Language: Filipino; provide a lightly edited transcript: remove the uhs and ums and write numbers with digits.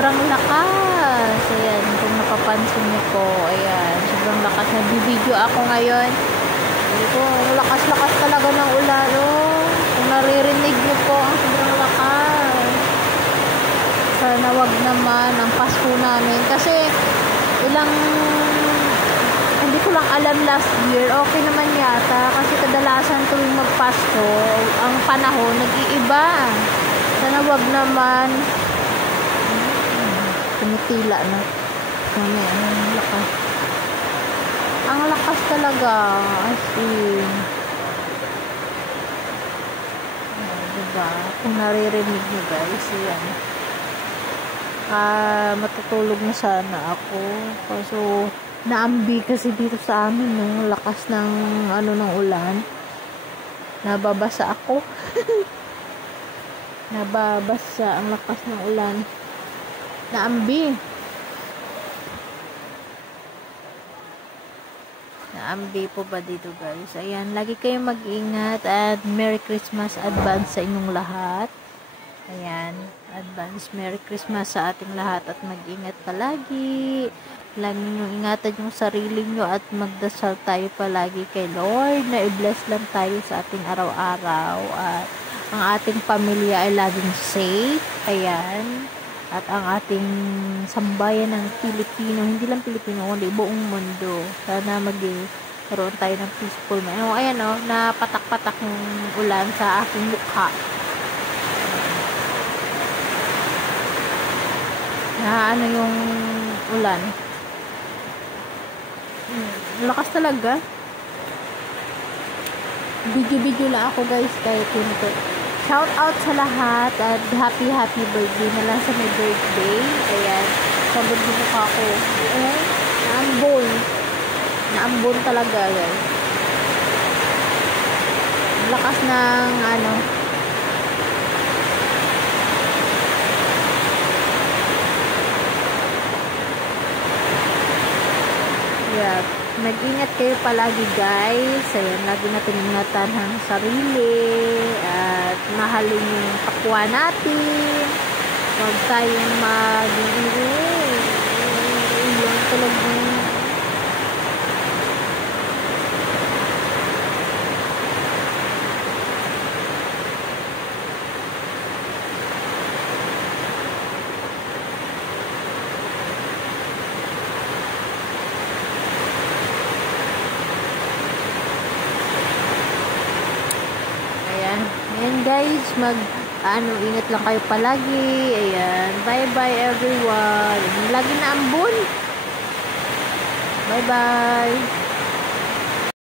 sobrang lakas. Ayan, kung napapansin niyo po, ayan, sobrang lakas. Nagbibideo ako ngayon. Ito, lakas-lakas talaga ng ulan. Oh, kung naririnig niyo po, ang sobrang lakas. Sana wag naman ang Pasko namin. Kasi, hindi ko lang alam last year, okay naman yata. Kasi kadalasan tuwing magpasko, ang panahon, nag-iiba. Sana wag naman. Tumitila na. Ang lakas. Ang lakas talaga. As in. Diba? Kung naririnig nyo guys, yan. Matutulog na sana ako. So, naambi kasi dito sa amin, no? Lakas ng, ng ulan. Nababasa ako. Nababasa ang lakas ng ulan. Naambi. Naambi po ba dito guys? Ayan, lagi kayong mag-ingat at Merry Christmas advance sa inyong lahat. Ayan, advance Merry Christmas sa ating lahat at mag-ingat palagi. Lagi nyo ingatan yung sarili nyo at magdasal tayo palagi kay Lord na i-bless lang tayo sa ating araw-araw at ang ating pamilya ay laging safe. Ayan. At ang ating sambayan ng Pilipino, hindi lang Pilipino, kundi buong mundo. Sana magkaroon tayo ng peaceful. Ayan napatak-patak yung ulan sa aking mukha. Yung ulan. Lakas talaga. Video lang ako guys kahit yun ito. Shout out sa lahat at happy birthday na lang sa my birthday. Ayan. Sabod yung mukha ko. Naambon talaga guys. Lakas ng yeah. Mag-ingat kayo palagi guys. Ayan, lagi natin ingatan ang sarili at mahalin yung kapwa natin. Huwag tayong yung tulog mo. Ayan guys, ingat lang kayo palagi. Ayan, bye everyone. Lagi na ambon. Bye.